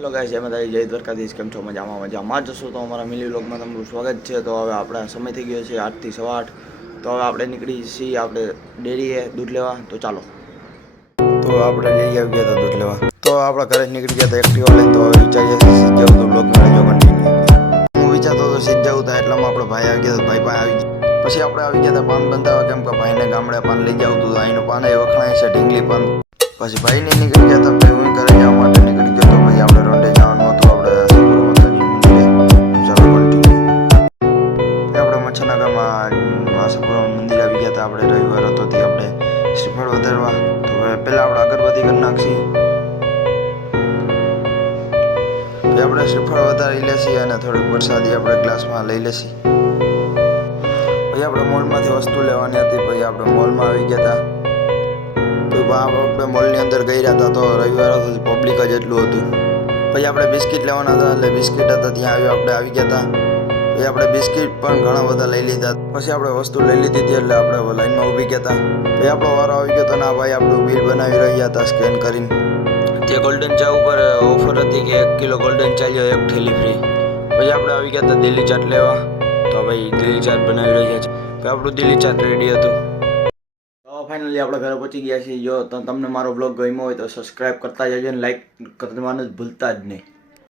Hello guys, એમાં તારી જય દ્વારકાધીશ. કેમ છો? મજામાં જશો તો અમારા મિલી વ્લોગમાં તમારું સ્વાગત છે. તો હવે આપણે સમય થઈ ગયો છે 8 થી 8:15. તો હવે આપણે નીકળી છીએ આપણે ડેરીએ દૂધ લેવા. તો ચાલો. તો આપણે લઈ આવી ગયા હતા દૂધ લેવા. તો આપણા ઘરે નીકળી ગયા હતા એક્ટિવા લઈને. તો હવે વિચારીએ સીધ જવું તો બ્લોગમાં રહેજો કન્ટિન્યુ. હું વિચારતો હતો સીધ જવું હતા, એટલામાં આપણો ભાઈ આવી ગયા. ભાઈ પાસે આવી ગયા. પછી આપણે આવી ગયા હતા પાન બંધાવવા, કેમ કે ભાઈને ગામડે પાન લઈ જવું હતું. અહીંનું પાન એ વખણાય છે, ઢીંગલી પાન. પછી ભાઈને નીકળી ગયા હતા. પછી હું ઘરે જવા માટે નીકળી ગયો. તો પછી આપણે રોંડે જવાનું હતું. આપણે સિદ્ધપુર માતાજી મંદિરે. ચાલો કન્ટિન્યુ. આપણે મચ્છરનગરમાં વાસપુર મંદિર આવી ગયા હતા. આપણે રવિવાર હતો તે આપણે શ્રીફળ વધારવા. તો પહેલાં આપણે અગરબત્તી કરી નાખીએ. આપણે શ્રીફળ વધારી લેશી અને થોડીક પ્રસાદી આપણે ગ્લાસમાં લઈ લેશી. પછી આપણે મોલમાંથી વસ્તુ લેવાની હતી. પછી આપણે મોલમાં આવી ગયા હતા. તો આપણે મોલની અંદર ગયા હતા. તો રવિવાર હતો પબ્લિક જ એટલું હતું. પછી આપણે બિસ્કિટ લેવાના હતા, એટલે બિસ્કિટ હતા ત્યાં આપણે આવી ગયા હતા. પછી આપણે બિસ્કિટ પણ ઘણા બધા લઈ લીધા. પછી આપણે વસ્તુ લઈ લીધી હતી, એટલે આપણે લાઈનમાં ઊભી ગયા હતા. પછી આપણો વારો આવી ગયો હતો ને આ ભાઈ આપણું બિલ બનાવી રહ્યા હતા સ્કેન કરીને. તે ગોલ્ડન ચા ઉપર ઓફર હતી કે 1 કિલો ગોલ્ડન ચા લ્યો 1 થેલી ફ્રી. પછી આપણે આવી ગયા હતા દિલ્હી ચાટ લેવા. તો ભાઈ દિલ્હી ચાટ બનાવી રહ્યા છે. પછી આપણું દિલ્હી ચાટ રેડી હતું. ફાઇનલી આપણે ઘરે પહોંચી ગયા છીએ. જો તમને મારો બ્લોગ ગમ્યો હોય તો સબસ્ક્રાઈબ કરતા જજો અને લાઈક કરવાનું ભૂલતા જ નહીં.